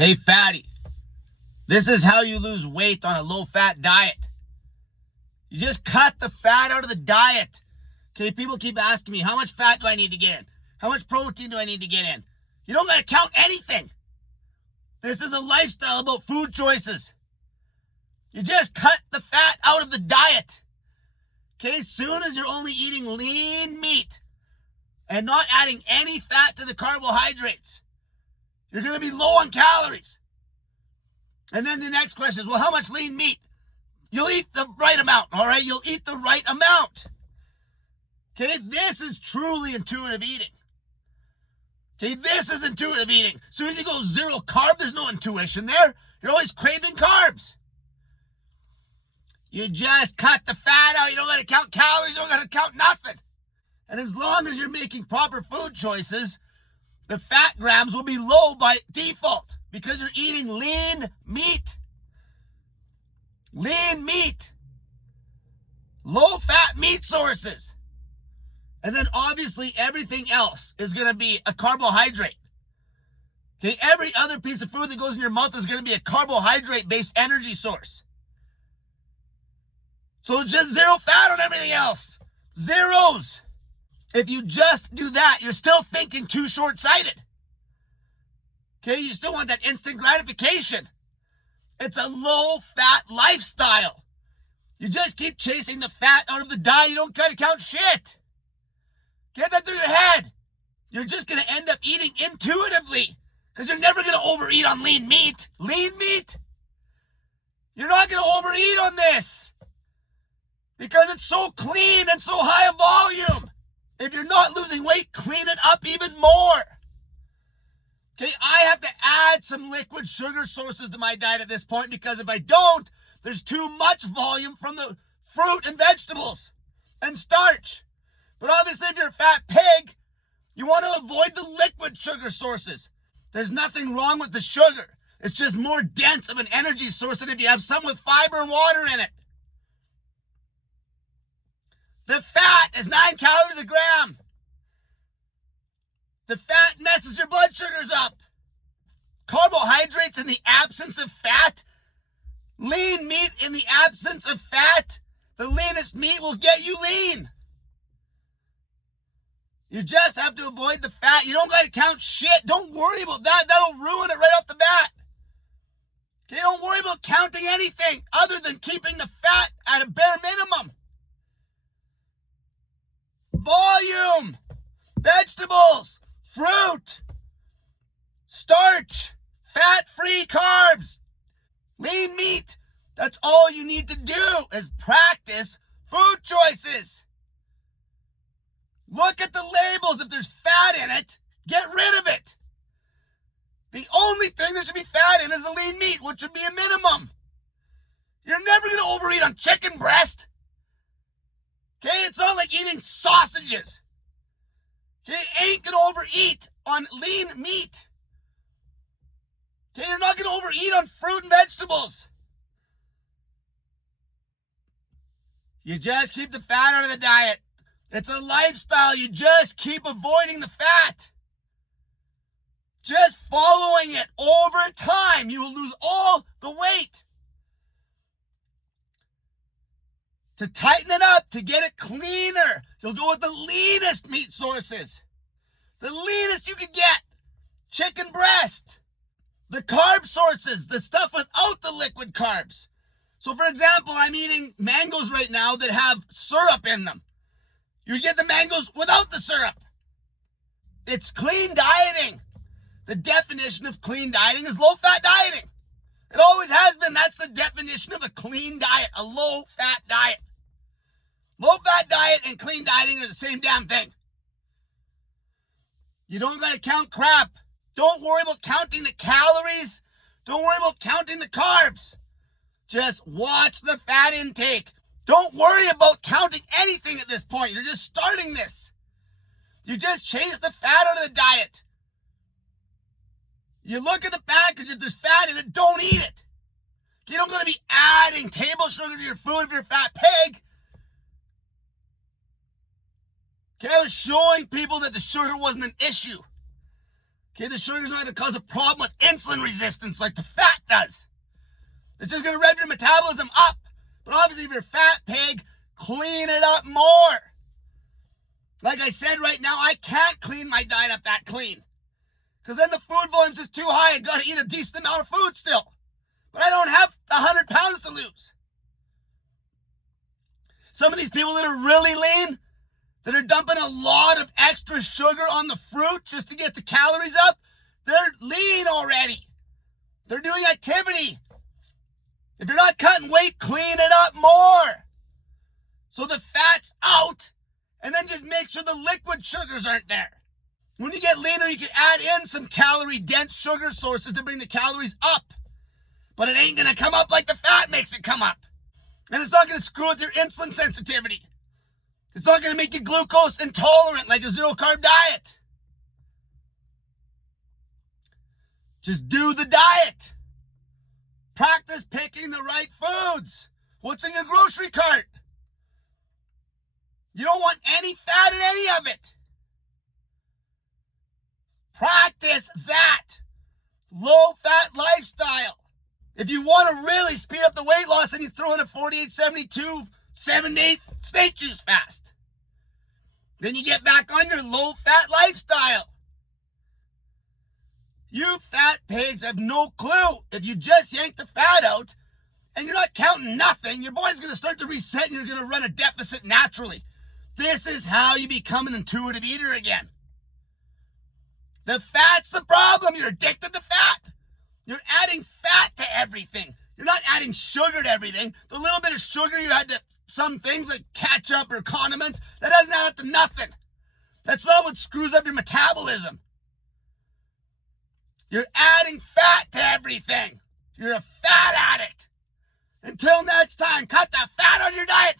Hey, fatty, this is how you lose weight on a low-fat diet. You just cut the fat out of the diet. Okay, people keep asking me, how much fat do I need to get in? How much protein do I need to get in? You don't got to count anything. This is a lifestyle about food choices. You just cut the fat out of the diet. Okay, as soon as you're only eating lean meat and not adding any fat to the carbohydrates, you're going to be low on calories. And then the next question is, well, how much lean meat? You'll eat the right amount, all right? You'll eat the right amount. Okay, this is truly intuitive eating. Okay, this is intuitive eating. As soon as you go zero carb, there's no intuition there. You're always craving carbs. You just cut the fat out. You don't got to count calories. You don't got to count nothing. And as long as you're making proper food choices, the fat grams will be low by default because you're eating lean meat. Lean meat. Low-fat meat sources. And then obviously everything else is going to be a carbohydrate. Okay, every other piece of food that goes in your mouth is going to be a carbohydrate-based energy source. So it's just zero fat on everything else. Zeros. If you just do that, you're still thinking too short-sighted. Okay, you still want that instant gratification. It's a low-fat lifestyle. You just keep chasing the fat out of the diet. You don't gotta count shit. Get that through your head. You're just gonna end up eating intuitively because you're never gonna overeat on lean meat. Lean meat? You're not gonna overeat on this because it's so clean and so high a volume. If you're not losing weight, clean it up even more. Okay, I have to add some liquid sugar sources to my diet at this point because if I don't, there's too much volume from the fruit and vegetables and starch. But obviously, if you're a fat pig, you want to avoid the liquid sugar sources. There's nothing wrong with the sugar. It's just more dense of an energy source than if you have some with fiber and water in it. The fat is 9 calories a gram. The fat messes your blood sugars up. Carbohydrates in the absence of fat. Lean meat in the absence of fat. The leanest meat will get you lean. You just have to avoid the fat. You don't got to count shit. Don't worry about that. That'll ruin it right off the bat. Okay, don't worry about counting anything other than keeping the fat at a bare minimum. Volume, vegetables, fruit, starch, fat-free carbs, lean meat. That's all you need to do is practice food choices. Look at the labels. If there's fat in it, get rid of it. The only thing that should be fat in is the lean meat, which should be a minimum. You're never going to overeat on chicken breast. Okay, it's not like eating sausages. Okay, ain't gonna overeat on lean meat. Okay, you're not gonna overeat on fruit and vegetables. You just keep the fat out of the diet. It's a lifestyle. You just keep avoiding the fat. Just following it over time, you will lose all the weight. To tighten it up, to get it cleaner, you'll go with the leanest meat sources. The leanest you can get. Chicken breast. The carb sources, the stuff without the liquid carbs. So for example, I'm eating mangoes right now that have syrup in them. You get the mangoes without the syrup. It's clean dieting. The definition of clean dieting is low-fat dieting. It always has been. That's the definition of a clean diet, a low-fat diet. Low-fat diet and clean dieting are the same damn thing. You don't got to count crap. Don't worry about counting the calories. Don't worry about counting the carbs. Just watch the fat intake. Don't worry about counting anything at this point. You're just starting this. You just chase the fat out of the diet. You look at the fat because if there's fat in it, don't eat it. You don't got to be adding table sugar to your food if you're a fat pig. Okay, I was showing people that the sugar wasn't an issue. Okay, the sugar's not going to cause a problem with insulin resistance like the fat does. It's just going to rev your metabolism up. But obviously, if you're a fat pig, clean it up more. Like I said, right now, I can't clean my diet up that clean. Because then the food volume's just too high. I got to eat a decent amount of food still. But I don't have 100 pounds to lose. Some of these people that are really lean, that are dumping a lot of extra sugar on the fruit just to get the calories up, they're lean already. They're doing activity. If you're not cutting weight, clean it up more. So the fat's out, and then just make sure the liquid sugars aren't there. When you get leaner, you can add in some calorie-dense sugar sources to bring the calories up. But it ain't going to come up like the fat makes it come up. And it's not going to screw with your insulin sensitivity. It's not going to make you glucose intolerant like a zero-carb diet. Just do the diet. Practice picking the right foods. What's in your grocery cart? You don't want any fat in any of it. Practice that. Low-fat lifestyle. If you want to really speed up the weight loss, then you throw in a 48-72, 7-8 snake juice fast. Then you get back on your low-fat lifestyle. You fat pigs have no clue. If you just yank the fat out and you're not counting nothing, your body's going to start to reset and you're going to run a deficit naturally. This is how you become an intuitive eater again. The fat's the problem. You're addicted to fat. You're adding fat to everything. You're not adding sugar to everything. The little bit of sugar you add to some things like ketchup or condiments, that doesn't add up to nothing. That's not what screws up your metabolism. You're adding fat to everything. You're a fat addict. Until next time, cut the fat on your diet,